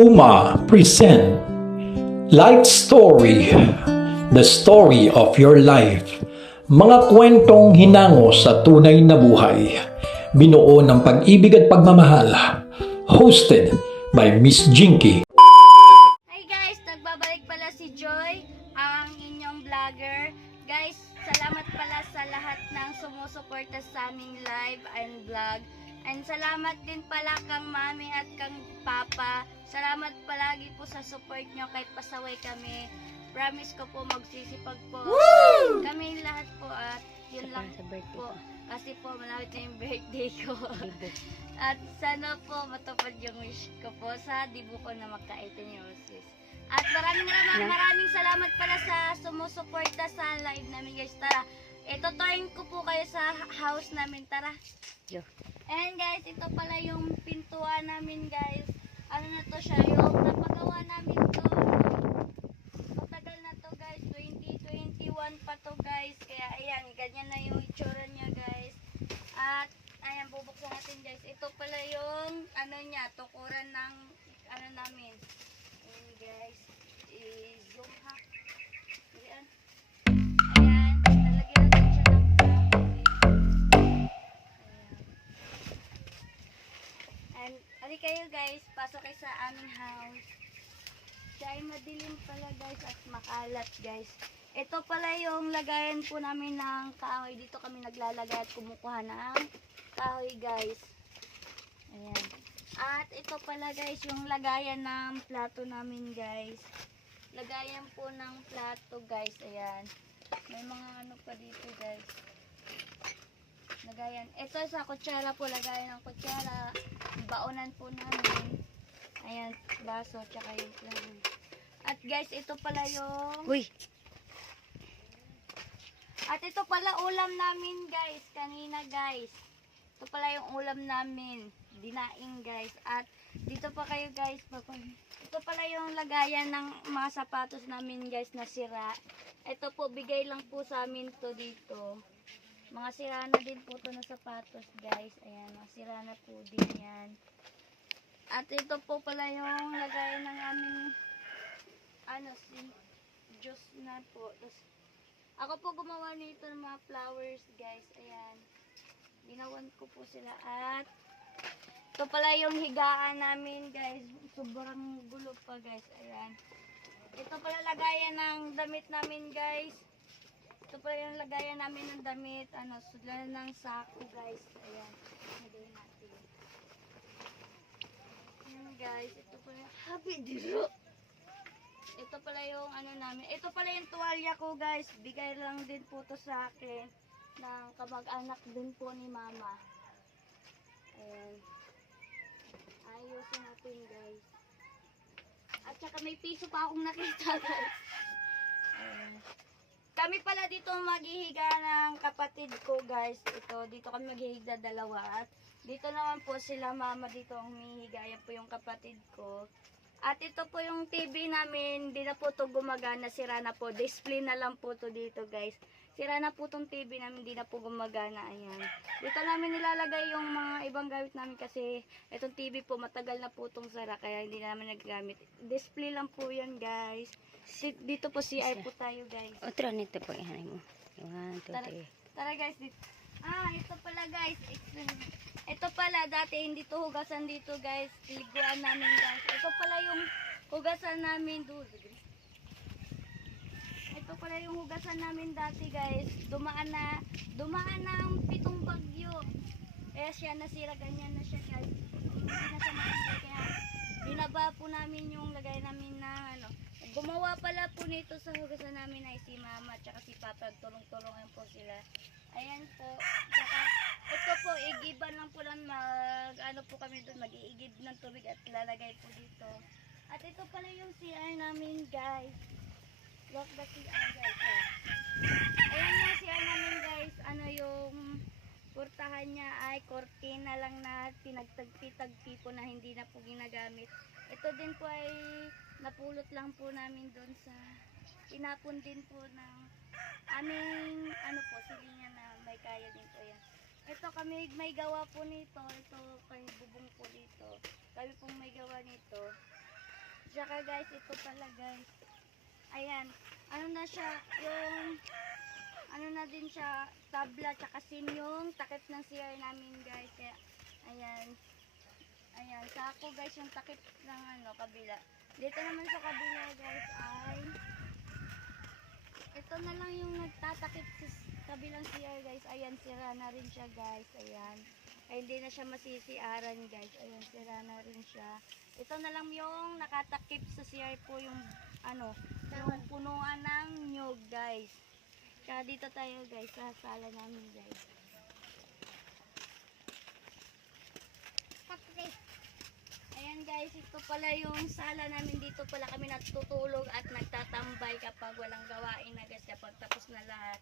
Uma present Life Story, the story of your life. Mga kwentong hinango sa tunay na buhay. Binuo ng pag-ibig at pagmamahal. Hosted by Miss Jinky. Hi guys, nagbabalik pala si Joy, ang inyong vlogger. Guys, salamat pala sa lahat ng sumusuporta sa aming live and vlog. And salamat din pala kang mami at kang papa. Salamat palagi po sa support nyo kahit pasaway kami. Promise ko po magsisipag po. Woo! Kami lahat po at yun lang po. Kasi po malapit na yung birthday ko. At sana po matupad yung wish ko po sa dibu ko na magka-18 years. At maraming salamat pala sa sumusuporta sa live namin guys. Tara, itotoyin ko po kayo sa house namin. Tara. And guys, ito pala yung pintuan namin guys. Ano na to siya, yung napagawa namin to. Matagal na to guys, 2021 pa to guys. Kaya ayan, ganyan na yung itsura niya guys. At ayan, bubuksan natin guys. Ito pala yung ano niya, tukuran ng ano namin. Ayan guys, i-zoom ha. Ayan. Ayan, talagyan natin siya ng and ali kayo guys, pasok kayo sa aming house. Siya ay madilim pala guys at makalat guys. Ito pala yung lagayan po namin ng kahoy. Dito kami naglalagay at kumukuha ng kahoy guys. Ayan. At ito pala guys yung lagayan ng plato namin guys. Lagayan po ng plato guys. Ayan. May mga ano pa dito guys. Lagayan. Ito sa kutsara po. Lagayan ng kutsara. Baonan po namin. Ayan. Baso. Tsaka yung plato. At guys ito pala yung... Uy! At ito pala ulam namin guys. Kanina guys. Ito pala yung ulam namin. Dinaing guys. At dito pa kayo guys. Ito pala yung lagayan ng mga sapatos namin guys na sira. Ito po bigay lang po sa amin to dito. Mga sira na din po to na sapatos guys. Ayan. Mga sira na po din yan. At ito po pala yung lagayan ng aming ano juice na po. Ako po gumawa nito ng mga flowers guys. Ayan. Ginawan ko po sila at ito pala yung higaan namin guys. Sobrang gulo pa guys. Ayan. Ito pala lagayan ng damit namin guys. Ito pala yung lagayan namin ng damit. Ano, sulan ng sako guys. Ayan. Lagayan natin. Ayan guys. Ito pala yung happy dilo. Ito pala yung ano namin. Ito pala yung tuwalya ko guys. Bigay lang din po to sa akin ng kamag-anak din po ni mama. Ayan. Ayusin natin guys. At saka may piso pa akong nakita guys. Ayan. Kami pala dito maghihiga ng kapatid ko guys. Ito, dito kami maghihiga dalawa. At dito naman po sila mama dito ang humihiga. Ayan po yung kapatid ko. At ito po yung TV namin, hindi na po ito gumagana, sira na po. Display na lang po ito dito guys. Sira na po itong TV namin, hindi na po gumagana. Ayan. Dito namin nilalagay yung mga ibang gamit namin kasi itong TV po matagal na po itong sara kaya hindi namin nagagamit. Display lang po yan guys. Dito po CR po tayo guys. Otro nito po ihanay mo. 1, 2, 3. Tara guys, dito. Ito pala guys. Ito pala, dati hindi to hugasan dito guys. Liguan namin guys. Ito pala yung hugasan namin doon. Ito pala yung hugasan namin dati guys. Dumaan na ang 7 bagyo. Kaya siya nasira, ganyan na siya guys. Hindi na siya makikita kaya binaba po namin yung lagay namin na ano. Gumawa pala po nito sa hugasan namin ay si mama at si papa. Tulong-tulungan po sila. Ayan po. Saka, ito po, igiban lang po lang ano po kami doon, mag-iigib ng tubig at lalagay po dito. At ito pala yung CR namin guys. Lock the CR guys. Ayan yung CR namin guys. Ano yung portahan niya ay cortina lang na pinagtagpi-tagpi po na hindi na po ginagamit. Ito din po ay napulot lang po namin doon sa inapon din po ng aming ano po, silingan na may kaya din po yan. Ito kami may gawa po nito. Ito kay bubong po dito. Kami pong may gawa nito. Tsaka guys, ito pala guys. Ayan. Ano na siya, yung ano na din siya, tabla, tsaka yung takip ng CR namin guys. Kaya, ayan. Ayan, sako guys yung takip ng ano, kabila. Dito naman sa kabila guys ay ito na lang yung nagtatakip sa kabilang CR guys. Ayan, sira na rin siya guys. Ayan. Ay, hindi na siya masisiaran guys. Ayan, sira na rin siya. Ito na lang yung nakatakip sa CR po yung ano, yung punuan ng nyug guys. Kaya dito tayo guys sa sala namin guys. Ayan guys, ito pala yung sala namin. Dito pala kami natutulog at nagtatambay kapag walang gawain na guys, kapag tapos na lahat.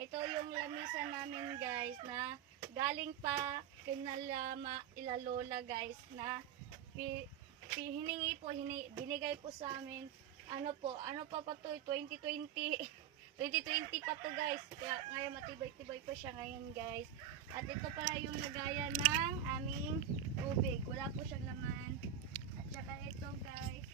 Ito yung lamisa namin guys na galing pa kinalama ilalola guys na binigay po sa amin. Ano pa to, 2020 pa to guys. Kaya ngayon matibay-tibay pa siya ngayon guys. At ito pala yung lagayan ng aming tubig. Wala po siyang laman. At saka ito guys.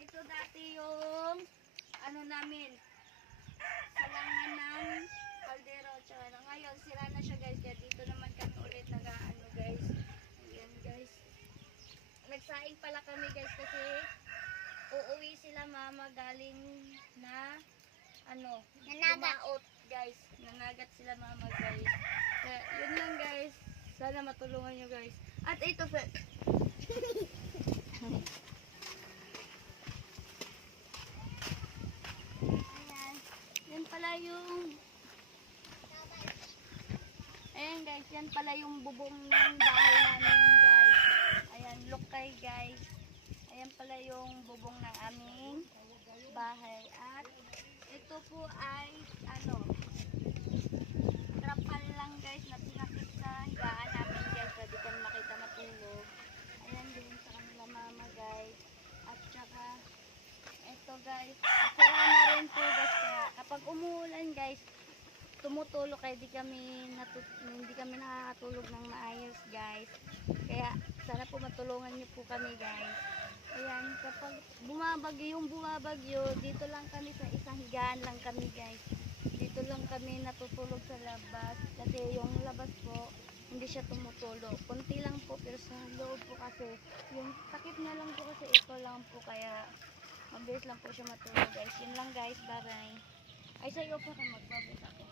Ito dati yung ano namin. Salangan ng kaldero. Tsaka ngayon sira na siya guys. Kaya dito naman kami ulit nag-ano guys. Ayan guys. Nagsaing pala kami guys kasi uuwi sila mama galing na ano, bumaot guys. Nanagat sila mama guys. Kaya yun lang guys. Sana matulungan nyo guys. At ito pa. Ayan. Yan pala yung ayan guys. Yan pala yung bubong ng bahay namin guys. Ayan, lukay guys. Ayan pala yung bubong ng aming bahay. At ito po ay ano, trapal lang guys na pinakit sa higaan namin guys. Pwede kami makita matulog. Ayan din sa kanila mama guys. At saka ito guys, sira na rin po guys. Kaya kapag umuulan guys, tumutulog kaya hindi kami nakakatulog ng maayos guys. Kaya sana po matulungan niyo po kami guys. Ayan, kapag bumabagyo, dito lang kami sa isang higaan lang kami guys. Dito lang kami natutulog sa labas. Kasi yung labas po, hindi siya tumutulog. Kunti lang po, pero sa loob po kasi, yung takip niya lang po kasi ito lang po. Kaya, mabilis lang po siya matulog guys. Yun lang guys, bye-bye. Ay, sa'yo po ka magbabay ako.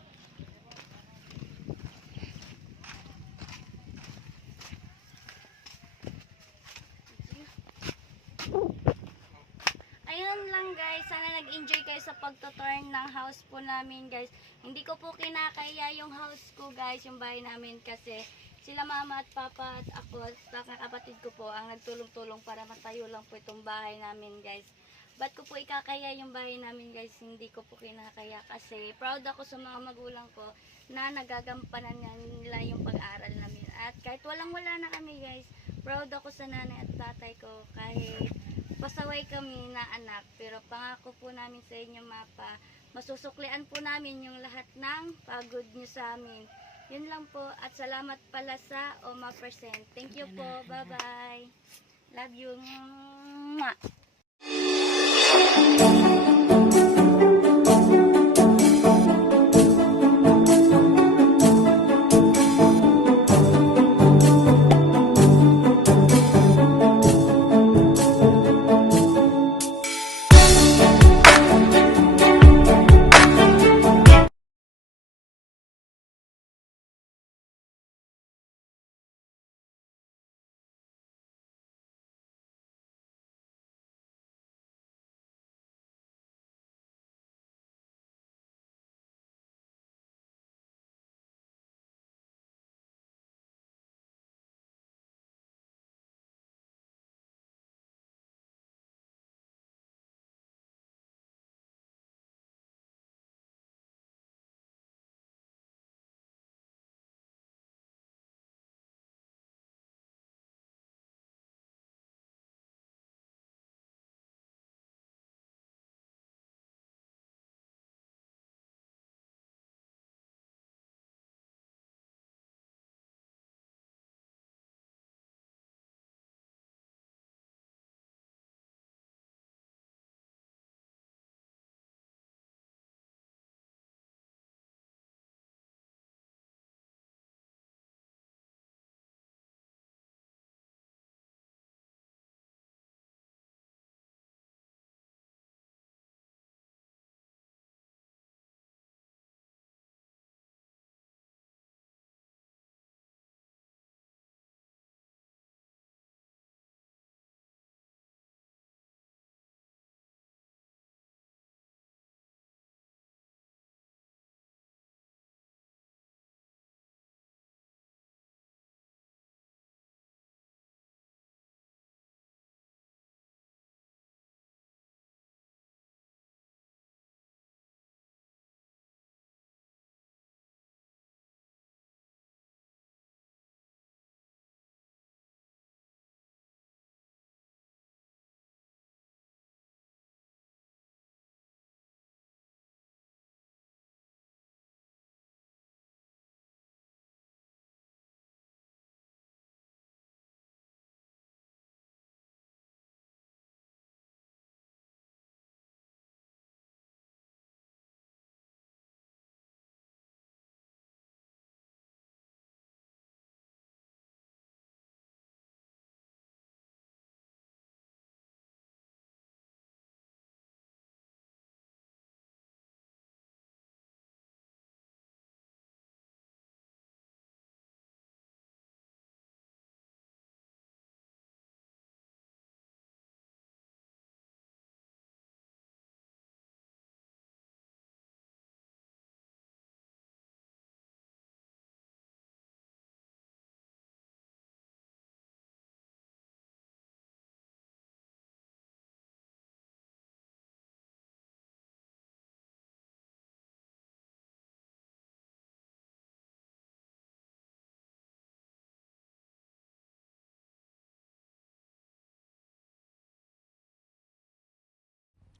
Ayun lang guys, sana nag-enjoy kayo sa pagtuturn ng house po namin guys. Hindi ko po kinakaya yung house ko guys, yung bahay namin kasi sila mama at papa at ako at mga kapatid ko po ang nagtulong-tulong para matayo lang po itong bahay namin guys. Ba't ko po ikakaya yung bahay namin guys? Hindi ko po kinakaya kasi proud ako sa mga magulang ko na nagagampanan nila yung pag-aaral namin. At kahit walang-wala na kami guys, proud ako sa nanay at tatay ko kahit pasaway kami na anak. Pero pangako po namin sa inyo mapa, masusuklian po namin yung lahat ng pagod nyo sa amin. Yun lang po at salamat pala sa Oma Present. Thank you po. Bye-bye. Love you. Mwah.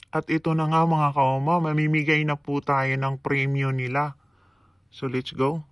At ito na nga mga kaoma, mamimigay na po tayo ng premium nila. So let's go.